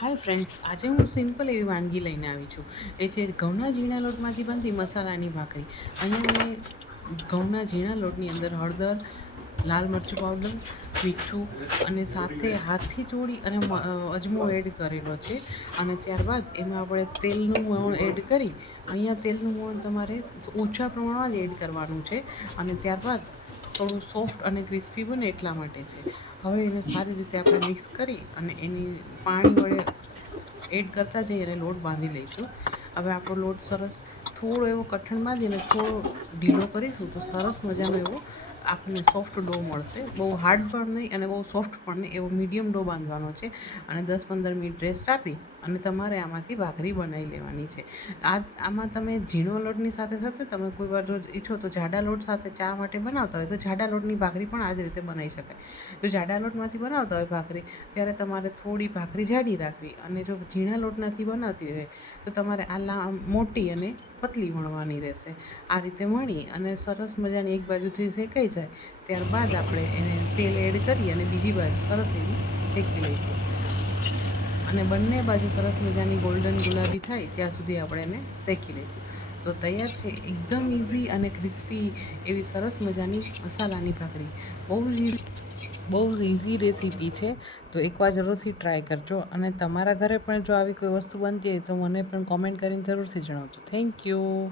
Hi friends આજે હું simple એવી વાનગી લઈને આવી છું. એ છે ઘઉંના ઝીણા લોટમાંથી બનતી મસાલાની ભાખરી. અહીંયા મેં ઘઉંના ઝીણા લોટની અંદર હળદર, લાલ મરચું પાવડર મીઠું અને સાથે હાથથી ચોળી અને અજમો એડ કરેલો છે. અને ત્યારબાદ એમાં આપણે તેલનું મોણ એડ કરી, અહીંયા તેલનું મોણ તમારે ઓછા પ્રમાણમાં જ એડ કરવાનું છે. અને ત્યારબાદ થોડું સોફ્ટ અને ક્રિસ્પી બને એટલા માટે છે. હવે એને સારી રીતે આપણે મિક્સ કરી અને એની પાણી વડે એડ કરતા જઈએ અને લોટ બાંધી લઈશું. હવે આપણો લોટ સરસ થોડો એવો કઠણ બાંધીને થોડો ઢીલો કરીશું તો સરસ મજાનો એવો આપણને સોફ્ટ ડો મળશે. બહુ હાર્ડ પણ નહીં અને બહુ સોફ્ટ પણ નહીં, એવો મીડિયમ ડો બાંધવાનો છે. અને દસ પંદર મિનિટ રેસ્ટ આપી અને તમારે આમાંથી ભાખરી બનાવી લેવાની છે. આ આમાં તમે ઝીણો લોટની સાથે સાથે તમે કોઈ વાર જો ઈચ્છો તો જાડા લોટ સાથે ચા માટે બનાવતા હોય તો જાડા લોટની ભાખરી પણ આ જ રીતે બનાવી શકાય. જો જાડા લોટમાંથી બનાવતા હોય ભાખરી, ત્યારે તમારે થોડી ભાખરી જાડી રાખવી અને જો ઝીણા લોટનાથી બનાવતી હોય તો તમારે આ લા મોટી અને પતલી વણવાની રહેશે. આ રીતે વણી અને સરસ મજાની એક બાજુથી શેકાઈ જાય, ત્યારબાદ આપણે એને તેલ એડ કરી અને બીજી બાજુ સરસ એવી શેકી લઈશું. અને બંને બાજુ સરસ મજાની ગોલ્ડન ગુલાબી થાય, ત્યાં સુધી આપણે એને શેકી લઈશું. તો તૈયાર છે, એકદમ ઇઝી અને ક્રિસ્પી એવી સરસ મજાની મસાલાની ભાખરી. બહુ જ બહુ જ ઇઝી રેસીપી છે. તો એકવાર જરૂરથી ટ્રાય કરજો. અને તમારા ઘરે પણ જો આવી કોઈ વસ્તુ બનતી હોય તો મને પણ કોમેન્ટ કરીને જરૂરથી જણાવજો. Thank you